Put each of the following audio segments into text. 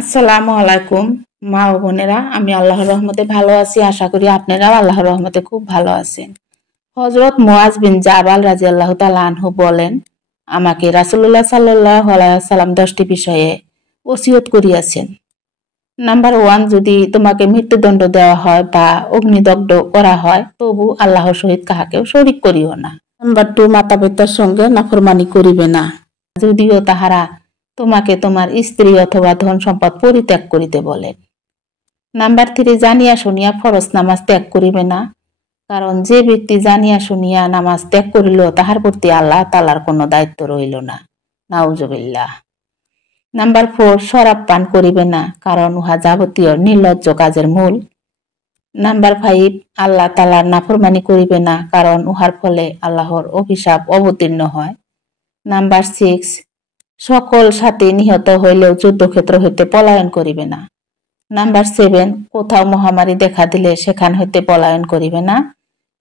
আসসালামু আলাইকুম মা ও বোনেরা, আমি আল্লাহর রহমতে ভালো আছি। আশা করি আপনারাও আল্লাহর রহমতে খুব ভালো আছেন। হযরত মুআজ বিন জাবাল রাদিয়াল্লাহু তাআলা আনহু বলেন, আমাকে রাসূলুল্লাহ সাল্লাল্লাহু আলাইহি ওয়াসাল্লাম 10টি বিষয়ে ওসিয়ত করিয়াছেন। নাম্বার 1, যদি তোমাকে মৃত্যুদণ্ড দেওয়া হয় বা অগ্নিদগ্ধ করা হয়, তবু আল্লাহর সহিত কাহাকেও শরীক করিও না। নাম্বার 2, মাতা পিতার সঙ্গে নাফরমানি করিবে না, যদিও তাহারা তোমাকে তোমার স্ত্রী অথবা ধন সম্পদ পরিত্যাগ করিতে বলে। নাম্বার 3, জানিয়া শুনিয়া ফরজ নামাজ ত্যাগ করিবে না, কারণ যে ব্যক্তি জানিয়া শুনিয়া নামাজ ত্যাগ করিল তাহার প্রতি আল্লাহ তাআলার কোনো দায়িত্ব রইল না। নাউজুবিল্লাহ। নাম্বার 4, শরাব পান করিবে না, কারণ উহা যাবতীয় নির্লজ্জ কাজের মূল। নাম্বার 5, আল্লাহ তাআলার নাফরমানি করিবে না, কারণ উহার ফলে আল্লাহর অভিশাপ অবতীর্ণ হয়। নাম্বার 6, সকল সাথে নিহত হইলেও যুদ্ধক্ষেত্র হইতে পলায়ন করিবে না। নাম্বার 7, কোথাও মহামারী দেখা দিলে সেখান হইতে পলায়ন করিবে না।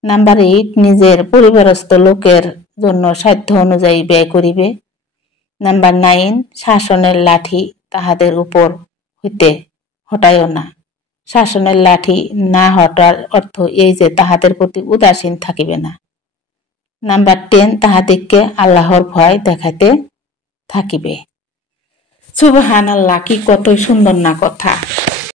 নাম্বার 8, নিজের পরিবারস্থ লোকের জন্য সাধ্য অনুযায়ী ব্যয় করিবে। নাম্বার 9, শাসনের লাঠি তাহাদের উপর হইতে হটাইও না। শাসনের লাঠি না হটার অর্থ এই যে তাহাদের প্রতি উদাসীন থাকিবে না। নাম্বার 10, তাহাদিগকে আল্লাহর ভয় দেখাইতে থাকিবে। সুবহানাল্লাহ, কি কতই সুন্দর না কথা।